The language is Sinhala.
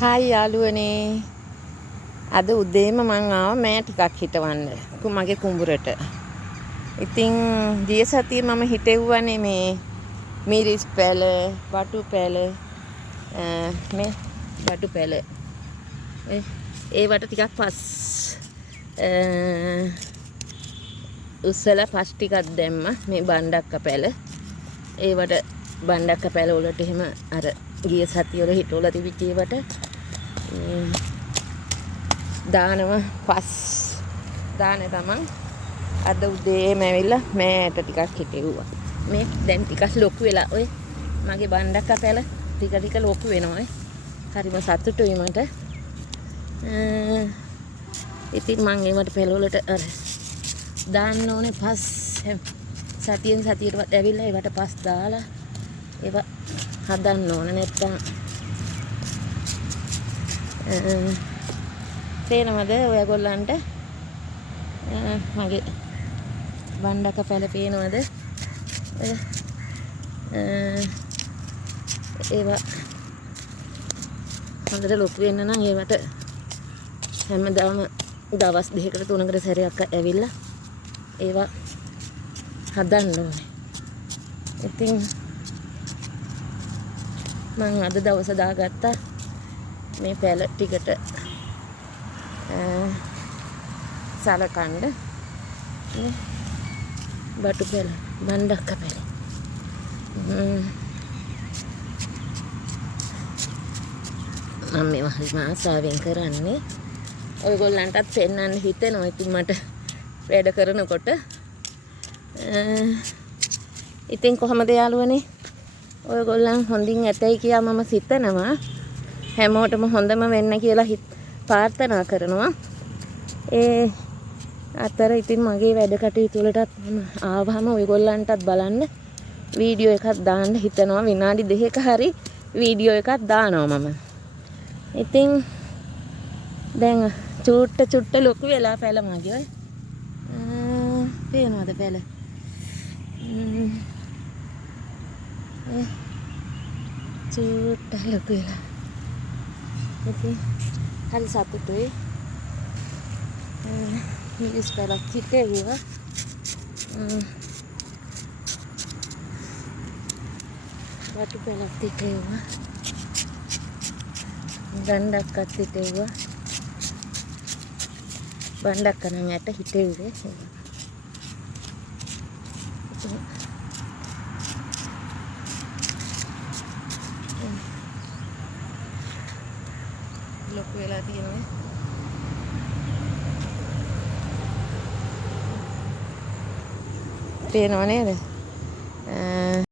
හායි යාළුවනේ. අද උදේම මං ආවා මෑ ටිකක් හිටවන්න මගේ කුඹුරට. ඉතින් ගිය සතියේ මම හිටෙව්වනේ මේ මිරිස් පැල, බටු පැල, මේ බටු පැල. ඒවට ටිකක් පස් උස්සලා පස් ටිකක් දැම්මා. මේ බණ්ඩක්ක පැල. ඒවට බණ්ඩක්ක පැල වලට එහෙම අර ගිය සතියේ වල හිටවලා තිබිච්ච ඒවට දානවා පස් දානේ තමන් අද උදේම ඇවිල්ලා මෑට ටිකක් හිටෙව්වා. මේ දැන් ටිකක් ලොකු වෙලා ඔය මගේ බණ්ඩක්ක පැල ටික ටික ලොකු වෙනවා. හරිම සතුටුයි මට. ඉතින් මම ඒවට පැල වලට අර දාන්න ඕනේ පස් සතියෙන් සතියටවත් ඇවිල්ලා ඒවට පස් දාලා ඒව හදන්න ඕන නැත්තම් පේනවද ඔයගොල්ලන්ට මගේ බණ්ඩක පැල පේනවද ඒවා හොඳට ලොකු වෙන්න නම් ඒවට හැමදාම දවස් දෙකකට තුනකට සැරයක් ඇවිල්ලා ඒවා හදන්න ඕනේ. ඉතින් මම අද දවස දාගත්තා මේ පැල ටිකට සලකන්න බටු පැල බණ්ඩක්ක පැල මම මේවා හරිම ආසාවෙන් කරන්නේ ඔයගොල්ලන්ටත් පෙන්වන්න හිතෙනවා. ඉතින් මට වැඩ කරනකොට ඉතින් කොහමද යාළුවනේ ඔයගොල්ලන් හොඳින් ඇතයි කියලා මම සිතනවා. හැමෝටම හොඳම වෙන්න කියලා ප්‍රාර්ථනා කරනවා. ඒ අතර ඉතින් මගේ වැඩ කටයුතු වලටත් ආවහම ඔයගොල්ලන්ටත් බලන්න වීඩියෝ එකක් දාන්න හිතනවා. විනාඩි 2ක හරි වීඩියෝ එකක් දානවා මම. ඉතින් දැන් චුට්ට ලොකු වෙලා පැල මගේ ඔය පේනවද පැල? චුට්ට ලොකු වෙලා. ඉතින් හරි සතුටුයි. මිරිස් පැලක් හිටෙව්වා. බටු පැලක් හිටෙව්වා. බණ්ඩක්කත් හිටෙව්වා. බණ්ඩක්ක නම් යට හිටෙව්වේ. ලොකු වෙලා තියෙනවා. පේනව නේද?